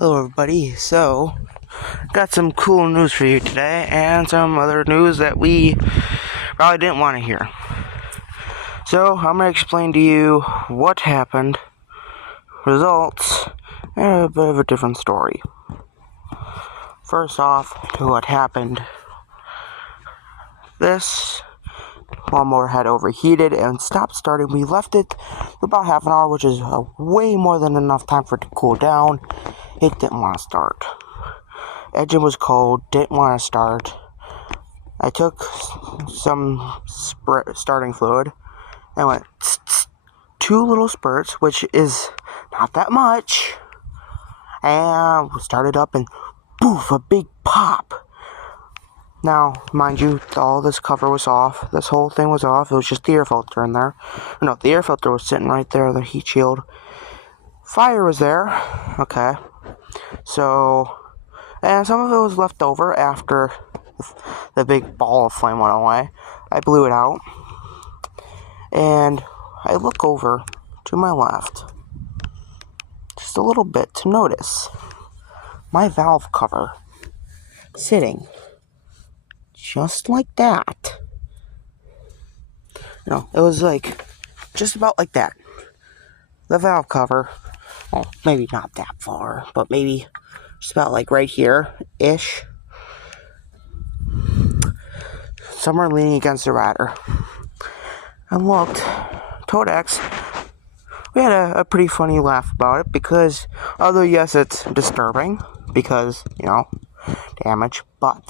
Hello everybody, so got some cool news for you today and some other news that we probably didn't want to hear. So I'm going to explain to you what happened, results, and a bit of a different story. First off, to what happened. This lawnmower had overheated and stopped starting. We left it for about half an hour, which is way more than enough time for it to cool down. It didn't want to start. Engine was cold, didn't want to start. I took some starting fluid and went two little spurts, which is not that much. And we started up and poof, a big pop. Now, mind you, all this cover was off. This whole thing was off. It was just the air filter in there. No, the air filter was sitting right there, the heat shield. Fire was there. Okay. So, and some of it was left over after the big ball of flame went away. I blew it out. And I look over to my left just a little bit to notice my valve cover sitting just like that. No, it was like just about like that. The valve cover, well, maybe not that far, but maybe just about like right here-ish. Somewhere leaning against the radiator. I looked, told X, we had a pretty funny laugh about it because, although yes, it's disturbing because, damage, but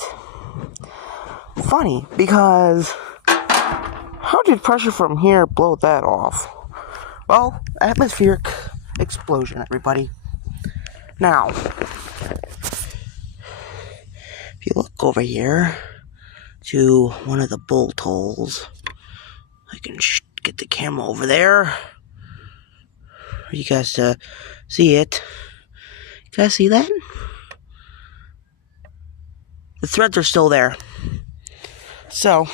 funny because how did pressure from here blow that off? Well, atmospheric explosion, everybody. Now, if you look over here to one of the bolt holes, I can get the camera over there for you guys to see it. You guys see that? The threads are still there. So,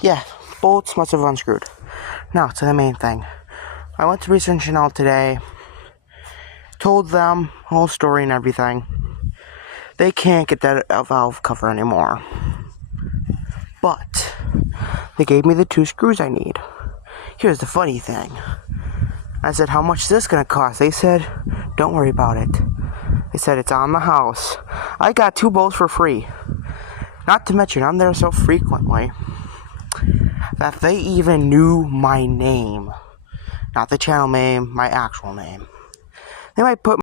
yeah, bolts must have unscrewed. Now, to the main thing. I went to Research Chanel today, told them the whole story and everything. They can't get that valve cover anymore. But they gave me the 2 screws I need. Here's the funny thing. I said, how much is this going to cost? They said, don't worry about it. They said, it's on the house. I got 2 bolts for free. Not to mention, I'm there so frequently that they even knew my name. Not the channel name, my actual name. They might put